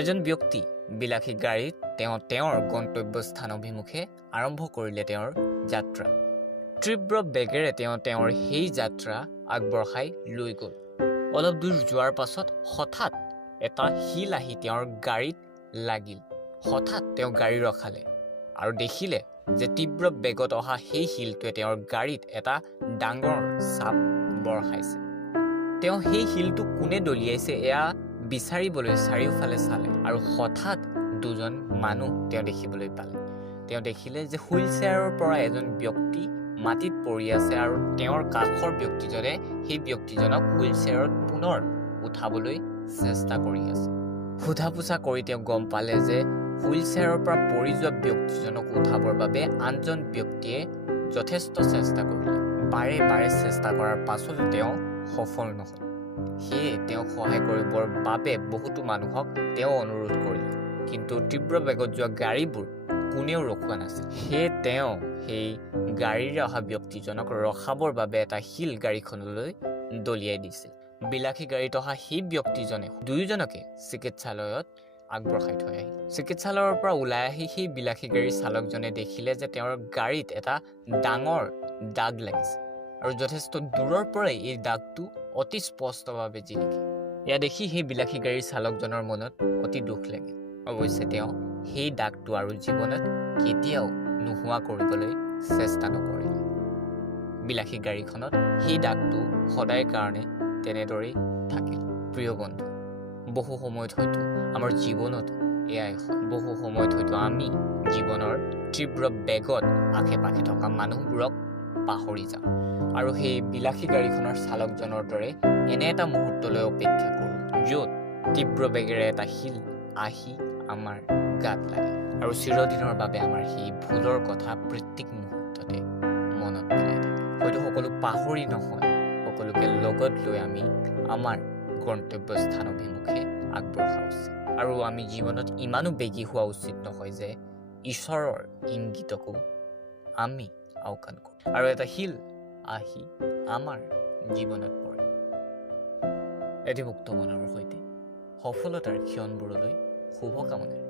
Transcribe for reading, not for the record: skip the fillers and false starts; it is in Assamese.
এজন ব্যক্তি বিলাসী গাড়ীত তেওঁৰ গন্তব্যস্থান অভিমুখে আৰম্ভ কৰিলে তেওঁৰ যাত্ৰা। তীব্ৰ বেগেৰে তেওঁৰ সেই যাত্ৰা আগবঢ়াই লৈ গ'ল। অলপ দূৰ যোৱাৰ পাছত হঠাৎ এটা শিল আহি তেওঁৰ গাড়ীত লাগিল। হঠাৎ তেওঁ গাড়ী ৰখালে আৰু দেখিলে যে তীব্ৰ বেগত অহা সেই শিলটোৱে তেওঁৰ গাড়ীত এটা ডাঙৰ চাপ বঢ়াইছে। তেওঁ সেই শিলটো কোনে দলিয়াইছে এয়া বিচাৰিবলৈ চাৰিওফালে চালে আৰু হঠাৎ দুজন মানুহ তেওঁ দেখিবলৈ পালে। তেওঁ দেখিলে যে হুইল চেয়াৰৰ পৰা এজন ব্যক্তি মাটিত পৰি আছে আৰু তেওঁৰ কাষৰ ব্যক্তিজনে সেই ব্যক্তিজনক হুইল চেয়াৰত পুনৰ উঠাবলৈ চেষ্টা কৰি আছে। সোধা পোছা কৰি তেওঁ গম পালে যে হুইল চেয়াৰৰ পৰা পৰি যোৱা ব্যক্তিজনক উঠাবৰ বাবে আনজন ব্যক্তিয়ে যথেষ্ট চেষ্টা কৰিলে। বাৰে বাৰে চেষ্টা কৰাৰ পাছতো তেওঁ সফল নহ'ল। সেয়ে তেওঁক সহায় কৰিবৰ বাবে বহুতো মানুহক তেওঁ অনুৰোধ কৰিলে, কিন্তু তীব্ৰ বেগত যোৱা গাড়ীবোৰ কোনেও ৰখোৱা নাছিল। সেয়ে তেওঁ সেই গাড়ীৰে অহা ব্যক্তিজনক ৰখাবৰ বাবে এটা শিল গাড়ীখনলৈ দলিয়াই দিছিল। বিলাসী গাড়ীত অহা সেই ব্যক্তিজনে দুয়োজনকে চিকিৎসালয়ত আগবঢ়াই থৈ আহিল। চিকিৎসালয়ৰ পৰা ওলাই আহি সেই বিলাসী গাড়ীৰ চালকজনে দেখিলে যে তেওঁৰ গাড়ীত এটা ডাঙৰ দাগ লাগিছে আৰু যথেষ্ট দূৰৰ পৰাই এই দাগটো অতি স্পষ্টভাৱে জিলিকে। এয়া দেখি সেই বিলাসী গাড়ীৰ চালকজনৰ মনত অতি দুখ লাগে। অৱশ্যে তেওঁ সেই দাগটো আৰু জীৱনত কেতিয়াও নোহোৱা কৰিবলৈ চেষ্টা নকৰিলে। বিলাসী গাড়ীখনত সেই দাগটো সদায় কাৰণে তেনেদৰেই থাকিল। প্ৰিয় বন্ধু, বহু সময়ত হয়তো আমাৰ জীৱনত এয়াই হয়। বহু সময়ত হয়তো আমি জীৱনৰ তীব্ৰ বেগত আশে পাশে থকা মানুহবোৰক পাহৰি যাওঁ আৰু সেই বিলাসী গাড়ীখনৰ চালকজনৰ দৰে এনে এটা মুহূৰ্তলৈ অপেক্ষা কৰোঁ য'ত তীব্ৰ বেগেৰে এটা শিল আহি আমাৰ গাত লাগে আৰু চিৰদিনৰ বাবে আমাৰ সেই ভুলৰ কথা প্ৰত্যেক মুহূৰ্ততে মনত পেলাই থাকে। হয়তো সকলো পাহৰি নহয়, সকলোকে লগত লৈ আমি আমাৰ গন্তব্যস্থান অভিমুখে আগবঢ়া উচিত আৰু আমি জীৱনত ইমানো বেগী হোৱা উচিত নহয় যে ঈশ্বৰৰ ইংগিতকো আমি আওকাণ কৰোঁ আৰু এটা শিল আহি আমাৰ জীৱনত পৰে। এটি মুক্ত মনৰ সৈতে সফলতাৰ ক্ষণবোৰলৈ শুভকামনাৰে